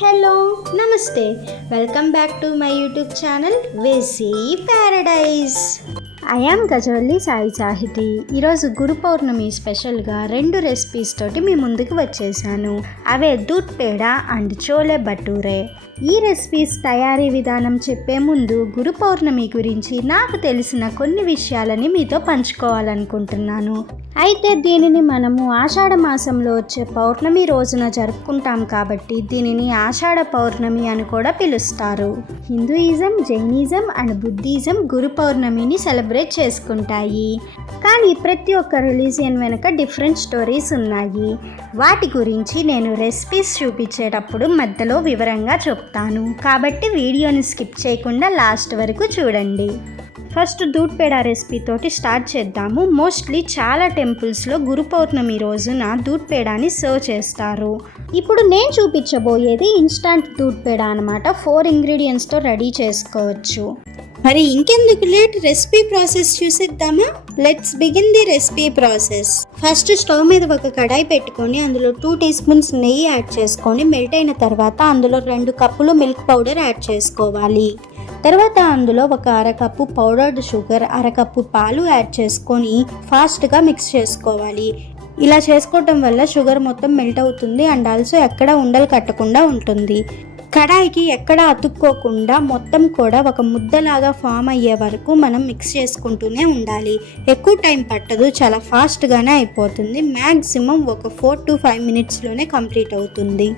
Hello నమస్తే, welcome back to my YouTube channel వేసీ paradise. I am Gajavalli Sai Sahithi. ఈరోజు గురు పౌర్ణమి స్పెషల్గా 2 రెసిపీస్ తోటి మీ ముందుకు వచ్చేసాను. అవే దూద్ పేడ అండ్ చోలే భటూరే. ఈ రెసిపీస్ తయారీ విధానం చెప్పే ముందు గురు పౌర్ణమి గురించి నాకు తెలిసిన కొన్ని విషయాలని మీతో పంచుకోవాలనుకుంటున్నాను. అయితే దీనిని మనము ఆషాఢ మాసంలో వచ్చే పౌర్ణమి రోజున జరుపుకుంటాం కాబట్టి దీనిని ఆషాఢ పౌర్ణమి అని కూడా పిలుస్తారు. Hinduism, Jainism and Buddhism Guru పౌర్ణమిని సెలబ్రేట్ చేసుకుంటాయి. కానీ ప్రతి ఒక్క రిలీజియన్ వెనుక డిఫరెంట్ స్టోరీస్ ఉన్నాయి. వాటి గురించి నేను రెసిపీస్ చూపించేటప్పుడు మధ్యలో వివరంగా చెప్తాను. కాబట్టి వీడియోని స్కిప్ చేయకుండా లాస్ట్ వరకు చూడండి. ఫస్ట్ దూద్ పేడ రెసిపీ తోటి స్టార్ట్ చేద్దాము. మోస్ట్లీ చాలా టెంపుల్స్లో గురు పౌర్ణమి రోజున దూద్ పేడాని సర్వ్ చేస్తారు. ఇప్పుడు నేను చూపించబోయేది ఇన్స్టాంట్ దూద్ పేడ అనమాట. 4 ఇంగ్రీడియంట్స్తో రెడీ చేసుకోవచ్చు. మరి ఇంకెందుకు లేట్, రెసిపీ ప్రాసెస్ చూసేద్దామా? Let's begin the recipe process. First stove మీద ఒక కడాయి పెట్టుకొని అందులో 2 టీ స్పూన్స్ నెయ్యి యాడ్ చేసుకొని మెల్ట్ అయిన తర్వాత అందులో 2 కప్పులు మిల్క్ పౌడర్ యాడ్ చేసుకోవాలి. తర్వాత అందులో ఒక అరకప్పు పౌడర్డ్ షుగర్, అరకప్పు పాలు యాడ్ చేసుకొని ఫాస్ట్గా మిక్స్ చేసుకోవాలి. ఇలా చేసుకోవటం వల్ల షుగర్ మొత్తం మెల్ట్ అవుతుంది అండ్ ఆల్సో ఎక్కడ ఉండలు కట్టకుండా ఉంటుంది. కడాయికి ఎక్కడ అతుక్కోకుండా మొత్తం కూడా ఒక ముద్దలాగా ఫామ్ అయ్యే వరకు మనం మిక్స్ చేసుకుంటూనే ఉండాలి. ఎక్కువ టైం పట్టదు, చాలా ఫాస్ట్గానే అయిపోతుంది. మ్యాక్సిమం ఒక 4 to 5 మినిట్స్లోనే కంప్లీట్ అవుతుంది.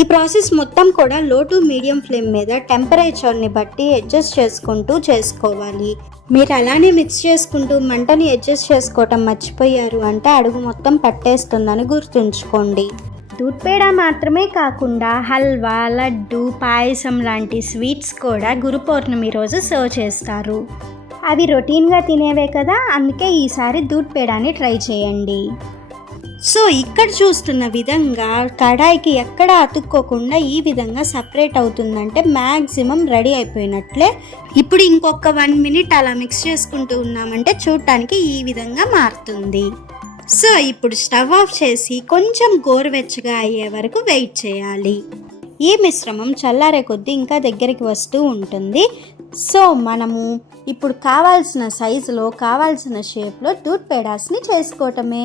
ఈ ప్రాసెస్ మొత్తం కూడా లో టు మీడియం ఫ్లేమ్ మీద టెంపరేచర్ని బట్టి అడ్జస్ట్ చేసుకుంటూ చేసుకోవాలి. మీరు అలానే మిక్స్ చేసుకుంటూ మంటని అడ్జస్ట్ చేసుకోవటం మర్చిపోయారు అంటే అడుగు మొత్తం పట్టేస్తుందని గుర్తుంచుకోండి. దూద్ పేడ మాత్రమే కాకుండా హల్వా, లడ్డు, పాయసం లాంటి స్వీట్స్ కూడా గురు పౌర్ణమి రోజు సర్వ్ చేస్తారు. అవి రొటీన్గా తినేవే కదా, అందుకే ఈసారి దూద్ పేడాని ట్రై చేయండి. సో ఇక్కడ చూస్తున్న విధంగా కడాయికి ఎక్కడ అతుక్కోకుండా ఈ విధంగా సపరేట్ అవుతుందంటే మ్యాక్సిమం రెడీ అయిపోయినట్లే. ఇప్పుడు ఇంకొక 1 మినిట్ అలా మిక్స్ చేసుకుంటూ ఉన్నామంటే చూడటానికి ఈ విధంగా మారుతుంది. సో ఇప్పుడు స్టవ్ ఆఫ్ చేసి కొంచెం గోరువెచ్చగా అయ్యే వరకు వెయిట్ చేయాలి. ఈ మిశ్రమం చల్లారే కొద్దీ ఇంకా దగ్గరికి వస్తూ ఉంటుంది. సో మనము ఇప్పుడు కావాల్సిన సైజులో, కావాల్సిన షేప్లో దూద్ పేడాస్ని చేసుకోవటమే.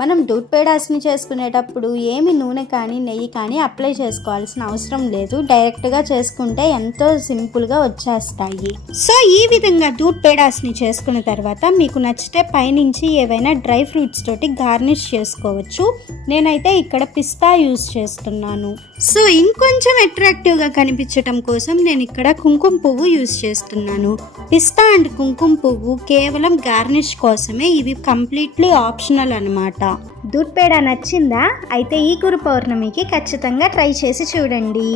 మనం దూద్ పేడాస్ని చేసుకునేటప్పుడు ఏమి నూనె కానీ నెయ్యి కానీ అప్లై చేసుకోవాల్సిన అవసరం లేదు. డైరెక్ట్గా చేసుకుంటే ఎంతో సింపుల్గా వచ్చేస్తాయి. సో ఈ విధంగా దూద్ పేడాస్ని చేసుకున్న తర్వాత మీకు నచ్చితే పైనుంచి ఏవైనా డ్రై ఫ్రూట్స్ తోటి గార్నిష్ చేసుకోవచ్చు. నేనైతే ఇక్కడ పిస్తా యూజ్ చేస్తున్నాను. సో ఇంకొంచెం అట్రాక్టివ్గా కనిపించటం కోసం నేను ఇక్కడ కుంకుమ పువ్వు యూజ్ చేస్తున్నాను. పిస్తా అండ్ కుంకుమ పువ్వు కేవలం గార్నిష్ కోసమే, ఇవి కంప్లీట్లీ ఆప్షనల్ అన్నమాట. దూద్ పేడ నచ్చిందా? అయితే ఈ గురు పౌర్ణమికి ఖచ్చితంగా ట్రై చేసి చూడండి.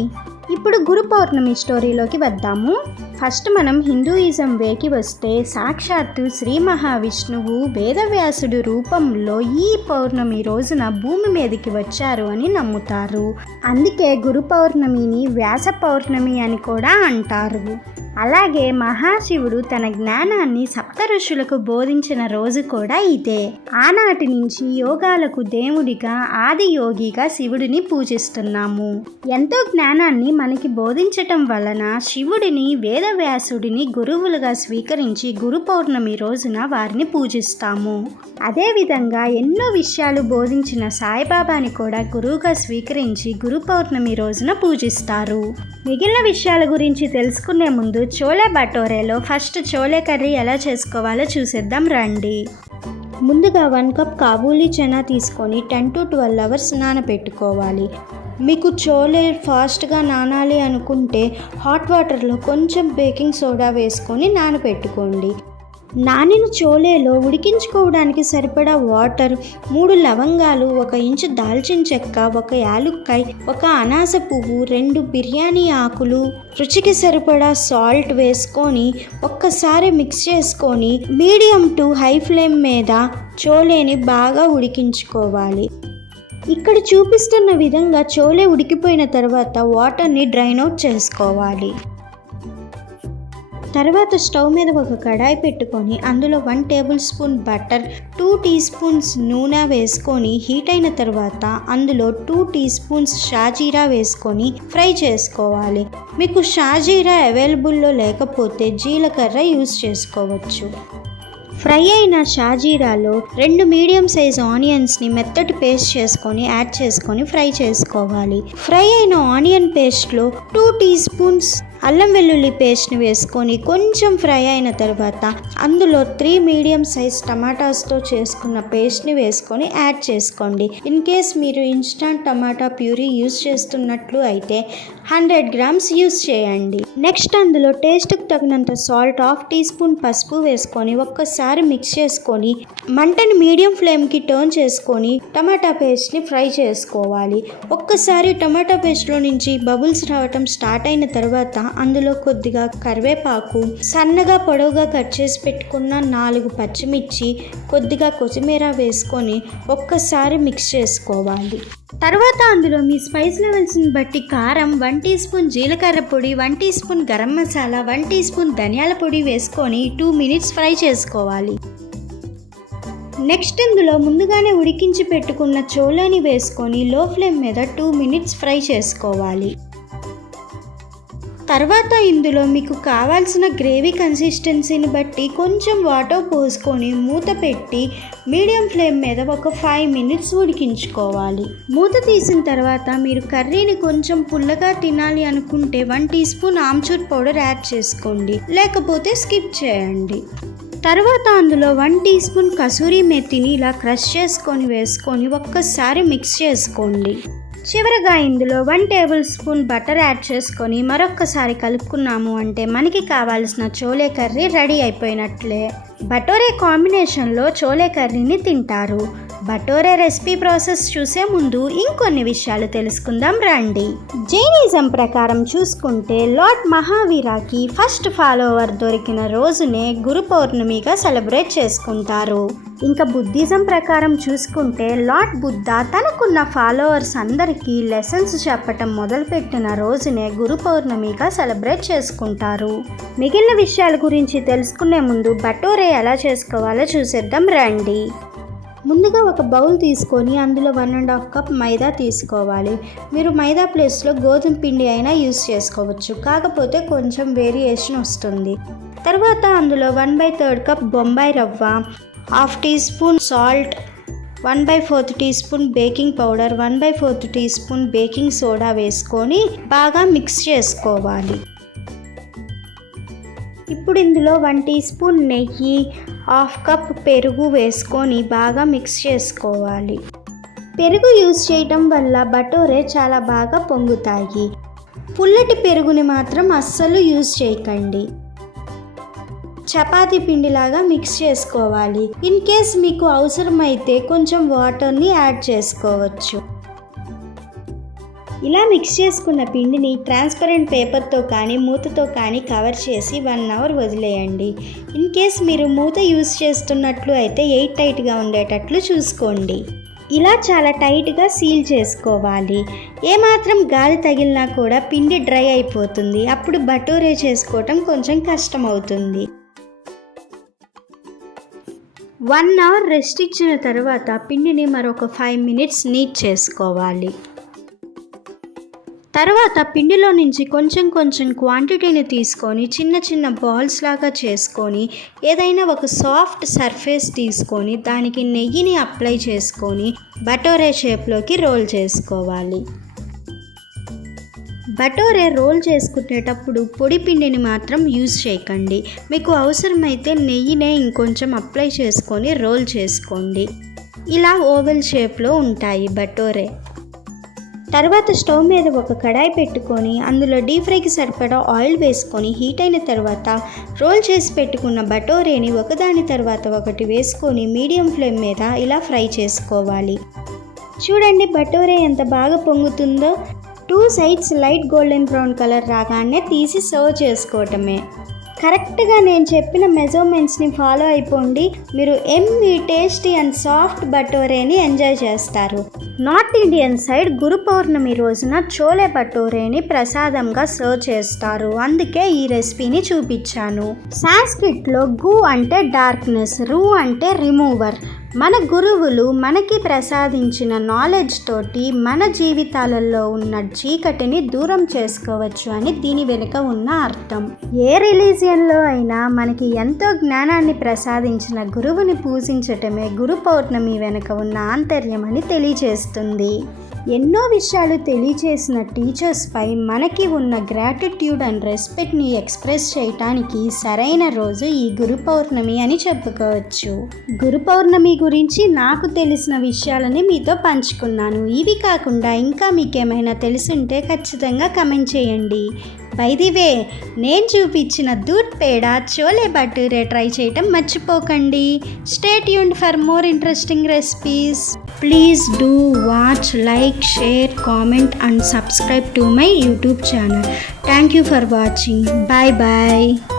ఇప్పుడు గురు పౌర్ణమి స్టోరీలోకి వద్దాము. ఫస్ట్ మనం హిందూయిజం వేకి వస్తే సాక్షాత్తు శ్రీ మహావిష్ణువు వేదవ్యాసుడు రూపంలో ఈ పౌర్ణమి రోజున భూమి మీదకి వచ్చారు అని నమ్ముతారు. అందుకే గురు పౌర్ణమిని వ్యాస పౌర్ణమి అని కూడా అంటారు. అలాగే మహాశివుడు తన జ్ఞానాన్ని సప్త ఋషులకు బోధించిన రోజు కూడా ఇదే. ఆనాటి నుంచి యోగాలకు దేవుడిగా, ఆది యోగిగా శివుడిని పూజిస్తున్నాము. ఎంతో జ్ఞానాన్ని మనకి బోధించటం వలన శివుడిని, వేదవ్యాసుడిని గురువులుగా స్వీకరించి గురు పౌర్ణమి రోజున వారిని పూజిస్తాము. అదేవిధంగా ఎన్నో విషయాలు బోధించిన సాయిబాబాని కూడా గురువుగా స్వీకరించి గురు పౌర్ణమి రోజున పూజిస్తారు. మిగిలిన విషయాల గురించి తెలుసుకునే ముందు చోలే భటోరేలో ఫస్ట్ చోలే కర్రీ ఎలా చేసుకోవాలో చూసేద్దాం రండి. ముందుగా 1 కప్ కాబూలీ చనా తీసుకొని 10 to 12 అవర్స్ నానబెట్టుకోవాలి. మీకు చోలే ఫాస్ట్గా నానాలి అనుకుంటే హాట్ వాటర్లో కొంచెం బేకింగ్ సోడా వేసుకొని నానబెట్టుకోండి. నానిన చోలేలో ఉడికించుకోవడానికి సరిపడా వాటర్, 3 లవంగాలు, 1 ఇంచు దాల్చిన చెక్క, 1 యాలుక్కాయ, 1 అనాస పువ్వు, 2 బిర్యానీ ఆకులు, రుచికి సరిపడా సాల్ట్ వేసుకొని ఒక్కసారి మిక్స్ చేసుకొని మీడియం టు హై ఫ్లేమ్ మీద చోలేని బాగా ఉడికించుకోవాలి. ఇక్కడ చూపిస్తున్న విధంగా చోలే ఉడికిపోయిన తర్వాత వాటర్ని డ్రైన్ అవుట్ చేసుకోవాలి. తర్వాత స్టవ్ మీద ఒక కడాయి పెట్టుకొని అందులో 1 tablespoon butter, 2 teaspoons నూనె వేసుకొని హీట్ అయిన తర్వాత అందులో 2 టీ స్పూన్స్ షాజీరా వేసుకొని ఫ్రై చేసుకోవాలి. మీకు షాజీరా అవైలబుల్లో లేకపోతే జీలకర్ర యూజ్ చేసుకోవచ్చు. ఫ్రై అయిన షాజీరాలో 2 మీడియం సైజ్ ఆనియన్స్ని మెత్తటి పేస్ట్ చేసుకొని యాడ్ చేసుకొని ఫ్రై చేసుకోవాలి. ఫ్రై అయిన ఆనియన్ పేస్ట్లో 2 టీ స్పూన్స్ అల్లం వెల్లుల్లి పేస్ట్ని వేసుకొని కొంచెం ఫ్రై అయిన తర్వాత అందులో 3 మీడియం సైజ్ టమాటాస్తో చేసుకున్న పేస్ట్ని వేసుకొని యాడ్ చేసుకోండి. ఇన్ కేస్ మీరు ఇన్స్టంట్ టమాటా ప్యూరీ యూజ్ చేస్తున్నట్లు అయితే 100 గ్రామ్స్ యూజ్ చేయండి. నెక్స్ట్ అందులో టేస్ట్కి తగినంత సాల్ట్, 1/2 టీ స్పూన్ పసుపు వేసుకొని ఒక్కసారి మిక్స్ చేసుకొని మంటని మీడియం ఫ్లేమ్కి టర్న్ చేసుకొని టమాటా పేస్ట్ని ఫ్రై చేసుకోవాలి. ఒక్కసారి టమాటా పేస్ట్లో నుంచి బబుల్స్ రావటం స్టార్ట్ అయిన తర్వాత అందులో కొద్దిగా కరివేపాకు, సన్నగా పొడవుగా కట్ చేసి పెట్టుకున్న 4 పచ్చిమిర్చి, కొద్దిగా కొత్తిమీర వేసుకొని ఒక్కసారి మిక్స్ చేసుకోవాలి. తర్వాత అందులో మీ స్పైస్ లెవెల్స్ని బట్టి కారం, 1 టీ స్పూన్ జీలకర్ర పొడి, 1 teaspoon garam masala, 1 teaspoon ధనియాల పొడి వేసుకొని 2 మినిట్స్ ఫ్రై చేసుకోవాలి. నెక్స్ట్ ఇందులో ముందుగానే ఉడికించి పెట్టుకున్న చోలేని వేసుకొని లో ఫ్లేమ్ మీద 2 మినిట్స్ ఫ్రై చేసుకోవాలి. తర్వాత ఇందులో మీకు కావాల్సిన గ్రేవీ కన్సిస్టెన్సీని బట్టి కొంచెం వాటర్ పోసుకొని మూత పెట్టి మీడియం ఫ్లేమ్ మీద ఒక 5 మినిట్స్ ఉడికించుకోవాలి. మూత తీసిన తర్వాత మీరు కర్రీని కొంచెం పుల్లగా తినాలి అనుకుంటే 1 teaspoon amchur powder add చేసుకోండి, లేకపోతే స్కిప్ చేయండి. తర్వాత అందులో 1 టీ స్పూన్ కసూరి మెతిని ఇలా క్రష్ చేసుకొని వేసుకొని ఒక్కసారి మిక్స్ చేసుకోండి. చివరగా ఇందులో 1 టేబుల్ స్పూన్ బటర్ యాడ్ చేసుకొని మరొక్కసారి కలుపుకున్నాము అంటే మనకి కావాల్సిన చోలే కర్రీ రెడీ అయిపోయినట్లే. బటోరే కాంబినేషన్లో చోలే కర్రీని తింటారు. బటోరే రెసిపీ ప్రాసెస్ చూసే ముందు ఇంకొన్ని విషయాలు తెలుసుకుందాం రండి. జైనిజం ప్రకారం చూసుకుంటే లార్డ్ మహావీరాకి ఫస్ట్ ఫాలోవర్ దొరికిన రోజునే గురు పౌర్ణమిగా సెలబ్రేట్ చేసుకుంటారు. ఇంకా బుద్ధిజం ప్రకారం చూసుకుంటే లార్డ్ బుద్ధ తనకున్న ఫాలోవర్స్ అందరికీ లెసన్స్ చెప్పటం మొదలుపెట్టిన రోజునే గురు పౌర్ణమిగా సెలబ్రేట్ చేసుకుంటారు. మిగిలిన విషయాల గురించి తెలుసుకునే ముందు బటోరే ఎలా చేసుకోవాలో చూసేద్దాం రండి. ముందుగా ఒక బౌల్ తీసుకొని అందులో 1.5 కప్ మైదా తీసుకోవాలి. మీరు మైదా ప్లేస్లో గోధుమ పిండి అయినా యూస్ చేసుకోవచ్చు, కాకపోతే కొంచెం వేరియేషన్ వస్తుంది. తర్వాత అందులో 1/3 కప్ బొంబాయి రవ్వ, 1/2 teaspoon salt, 1/4 teaspoon baking powder, 1/4 teaspoon baking soda వేసుకొని బాగా మిక్స్ చేసుకోవాలి. ఇప్పుడు ఇందులో 1 టీ స్పూన్ నెయ్యి, 1/2 కప్ పెరుగు వేసుకొని బాగా మిక్స్ చేసుకోవాలి. పెరుగు యూజ్ చేయటం వల్ల బటోరే చాలా బాగా పొంగుతాయి. పుల్లటి పెరుగుని మాత్రం అస్సలు యూజ్ చేయకండి. చపాతీ పిండిలాగా మిక్స్ చేసుకోవాలి. ఇన్ కేస్ మీకు అవసరమైతే కొంచెం వాటర్ని యాడ్ చేసుకోవచ్చు. ఇలా మిక్స్ చేసుకున్న పిండిని ట్రాన్స్పరెంట్ పేపర్తో కానీ మూతతో కానీ కవర్ చేసి 1 అవర్ వదిలేయండి. ఇన్ కేస్ మీరు మూత యూజ్ చేస్తున్నట్లు అయితే ఎయిర్ టైట్గా ఉండేటట్లు చూసుకోండి. ఇలా చాలా టైట్గా సీల్ చేసుకోవాలి. ఏమాత్రం గాలి తగిలినా కూడా పిండి డ్రై అయిపోతుంది. అప్పుడు బటోరే చేసుకోవటం కొంచెం కష్టం అవుతుంది. 1 అవర్ రెస్ట్ ఇచ్చిన తర్వాత పిండిని మరొక 5 మినిట్స్ నీట్ చేసుకోవాలి. తర్వాత పిండిలో నుంచి కొంచెం క్వాంటిటీని తీసుకొని చిన్న చిన్న బాల్స్ లాగా చేసుకొని ఏదైనా ఒక సాఫ్ట్ సర్ఫేస్ తీసుకొని దానికి నెయ్యిని అప్లై చేసుకొని బటోరే షేప్లోకి రోల్ చేసుకోవాలి. బటోరే రోల్ చేసుకునేటప్పుడు పొడి పిండిని మాత్రం యూజ్ చేయకండి. మీకు అవసరమైతే నెయ్యినే ఇంకొంచెం అప్లై చేసుకొని రోల్ చేసుకోండి. ఇలా ఓవెల్ షేప్లో ఉంటాయి బటోరే. తర్వాత స్టవ్ మీద ఒక కడాయి పెట్టుకొని అందులో డీప్ ఫ్రైకి సరిపడా ఆయిల్ వేసుకొని హీట్ అయిన తర్వాత రోల్ చేసి పెట్టుకున్న బటోరేని ఒకదాని తర్వాత ఒకటి వేసుకొని మీడియం ఫ్లేమ్ మీద ఇలా ఫ్రై చేసుకోవాలి. చూడండి బటోరే ఎంత బాగా పొంగుతుందో. 2 sides light golden brown colour రాగానే తీసి సర్వ్ చేసుకోవటమే. కరెక్ట్గా నేను చెప్పిన మెజర్మెంట్స్ని ఫాలో అయిపోండి. మీరు ఎమ్మీ టేస్టీ అండ్ సాఫ్ట్ భటోరేని ఎంజాయ్ చేస్తారు. North Indian side Guru Purnima రోజున చోలే భటోరేని ప్రసాదంగా సర్వ్ చేస్తారు. అందుకే ఈ రెసిపీని చూపించాను. సాంస్క్రిట్లో గు అంటే డార్క్నెస్, రు అంటే రిమూవర్. మన గురువులు మనకి ప్రసాదించిన నాలెడ్జ్ తోటి మన జీవితాలలో ఉన్న చీకటిని దూరం చేసుకోవచ్చు అని దీని వెనుక ఉన్న అర్థం. ఏ రిలీజియన్లో అయినా మనకి ఎంతో జ్ఞానాన్ని ప్రసాదించిన గురువుని పూజించటమే గురు పౌర్ణమి వెనుక ఉన్న ఆంతర్యం అని తెలియజేస్తుంది. ఎన్నో విషయాలు తెలియచేసిన టీచర్స్పై మనకి ఉన్న గ్రాటిట్యూడ్ అండ్ రెస్పెక్ట్ని ఎక్స్ప్రెస్ చేయటానికి సరైన రోజు ఈ గురు పౌర్ణమి అని చెప్పుకోవచ్చు. గురు పౌర్ణమి గురించి నాకు తెలిసిన విషయాలని మీతో పంచుకున్నాను. ఇవి కాకుండా ఇంకా మీకేమైనా తెలుసుంటే ఖచ్చితంగా కమెంట్ చేయండి. బై ది వే, నేను చూపించిన దూద్ పేడ చోలే భటూరే ట్రై చేయటం మర్చిపోకండి. Stay tuned for more interesting recipes. Please do watch, like, share, comment and subscribe to my YouTube channel. Thank you for watching. Bye bye.